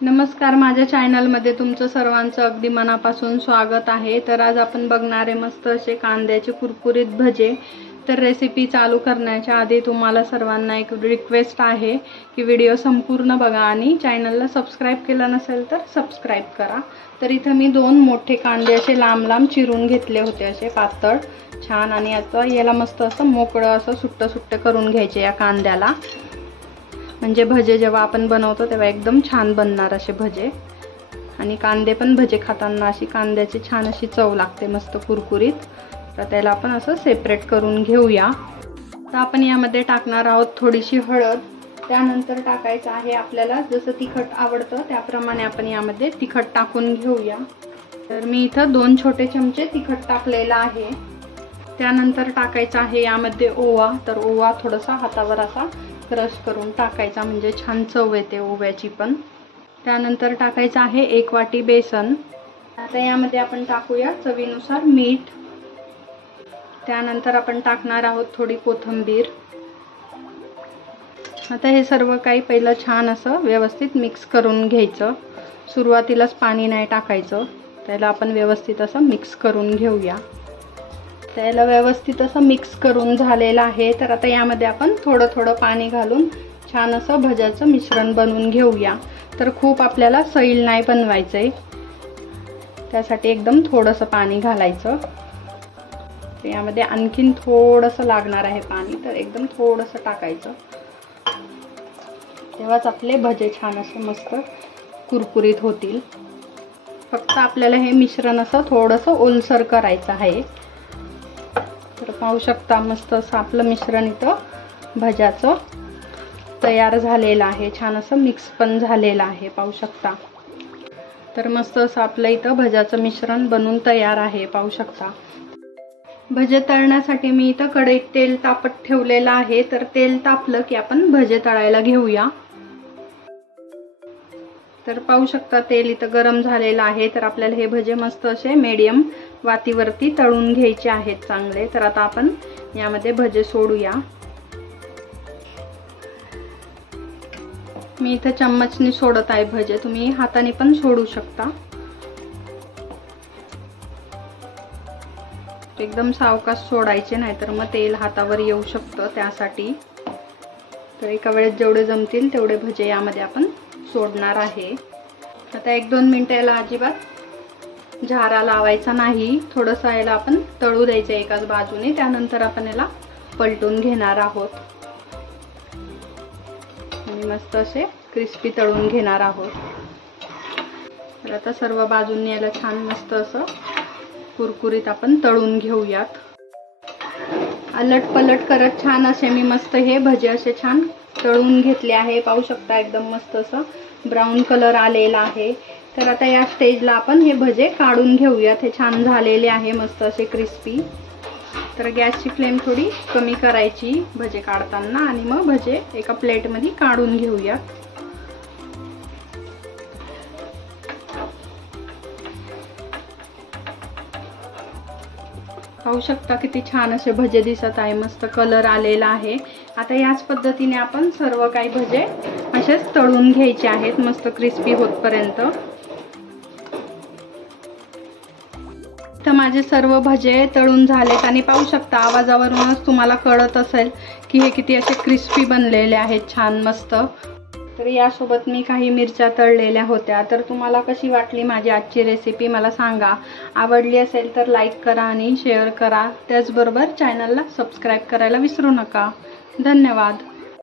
नमस्कार, माझ्या चॅनलमध्ये तुमचं सर्वांचं अगदी मनापासून स्वागत आहे। तर आज आपण बघणार आहे मस्त असे कांद्याचे कुरकुरीत भजे। तर रेसिपी चालू करण्याच्या आधी तुम्हाला सर्वांना एक रिक्वेस्ट आहे की व्हिडिओ संपूर्ण बघा आणि चॅनलला सबस्क्राइब केलं नसेल तर सबस्क्राइब करा। तर इथे मी 2 मोठे कांदे असे लांब लांब चिरून घेतले होते, असे पातळ छान। आणि आता याला मस्त असं मोकळं असं सुट्ट सुट्ट करून घ्यायचे या कांद्याला, म्हणजे भजे जेव्हा आपण बनवतो तेव्हा एकदम छान बनणार असे भजे। आणि कांदे पण भजे खाताना अशी कांद्याची छान अशी चव लागते, मस्त कुरकुरीत। तर त्याला आपण असं सेपरेट करून घेऊया। तर आपण यामध्ये टाकणार आहोत थोडीशी हळद, त्यानंतर टाकायचं आहे आपल्याला जसं तिखट आवडतं त्याप्रमाणे आपण यामध्ये तिखट टाकून घेऊया। तर मी इथं 2 छोटे चमचे तिखट टाकलेला आहे। त्यानंतर टाकायचं आहे यामध्ये ओवा। तर ओवा थोडासा हातावर असा क्रश करून टाकायचा, म्हणजे छान चव येते ओव्याची पण। त्यानंतर टाकायचं आहे 1 वाटी बेसन। आता यामध्ये आपण टाकूया चवीनुसार मीठ। त्यानंतर आपण टाकणार आहोत थोडी कोथिंबीर। आता हे सर्व काही पहिलं छान असं व्यवस्थित मिक्स करून घ्यायचं। सुरुवातीलाच पाणी नाही टाकायचं, त्याला आपण व्यवस्थित असं मिक्स करून घेऊया। त्याला व्यवस्थित असं मिक्स करून झालेलं आहे। तर आता यामध्ये आपण थोडं थोडं पाणी घालून छान असं भज्याचं मिश्रण बनवून घेऊया। तर खूप आपल्याला सैल नाही बनवायचंय, त्यासाठी एकदम थोडंसं पाणी घालायचं। तर यामध्ये आणखीन थोडंसं लागणार आहे पाणी, तर एकदम थोडंसं टाकायचं, तेव्हाच आपले भजे छान असे मस्त कुरकुरीत होतील। फक्त आपल्याला हे मिश्रण असं थोडंसं ओलसर करायचं आहे। तर पाहू शकता मस्त असं आपलं मिश्रण इथं भज्याचं तयार झालेलं आहे, छान असं मिक्स पण झालेलं आहे, पाहू शकता। तर मस्त असं आपलं इथं भज्याचं मिश्रण बनून तयार आहे, पाहू शकता। भजे तळण्यासाठी मी इथं कढईत तेल तापत ठेवलेलं आहे। तर तेल तापलं की आपण भजे तळायला घेऊया। तर पाहू शकता तेल इथं गरम झालेलं आहे। तर आपल्याला हे भजे मस्त असे मीडियम वातीवरती तळून घ्यायचे आहेत चांगले। तर आता आपण यामध्ये भजे सोडूया। मी इथं चम्मचने सोडत आहे भजे, तुम्ही हाताने पण सोडू शकता। एकदम सावकाश सोडायचे, नाहीतर मग तेल हातावर येऊ शकतं, त्यासाठी। तर एका वेळेस जेवढे जमतील तेवढे भजे यामध्ये आपण सोडणार आहे। आता 1-2 मिनिटं याला अजिबात झारा लावायचा नाही, थोडंसं याला आपण तळू द्यायचं एकाच बाजूने। त्यानंतर आपण याला पलटून घेणार आहोत आणि मस्त असे क्रिस्पी तळून घेणार आहोत। तर आता सर्व बाजूंनी याला छान मस्त असं कुरकुरीत आपण तळून घेऊयात। अलट पलट करत छान असे मी मस्त हे भजे असे छान तळून घेतले आहे, पाहू शकता। एकदम मस्त असं ब्राऊन कलर आलेला आहे। तर आता या स्टेजला आपण हे भजे काढून घेऊयात। हे छान झालेले आहे मस्त असे क्रिस्पी। तर गॅसची फ्लेम थोडी कमी करायची भजे काढताना, आणि मग भजे एका प्लेटमध्ये काढून घेऊयात। पाहू शकता किती छान असे भजे दिसत आहे, मस्त कलर आलेला आहे। आता याच पद्धतीने आपण सर्व काही भजे असेच तळून घ्यायचे आहेत, मस्त क्रिस्पी होतपर्यंत। तर माझे सर्व भजे तळून झालेत आणि पाहू शकता आवाजावरूनच तुम्हाला कळत असेल की हे किती असे क्रिस्पी बनलेले आहेत, छान मस्त। तर यासोबत मी काही मिरच्या तळलेल्या होत्या। तर तुम्हाला कशी वाटली माझी आजची रेसिपी मला सांगा। आवडली असेल तर लाईक करा आणि शेअर करा, त्याचबरोबर चॅनलला सबस्क्राइब करायला विसरू नका। धन्यवाद।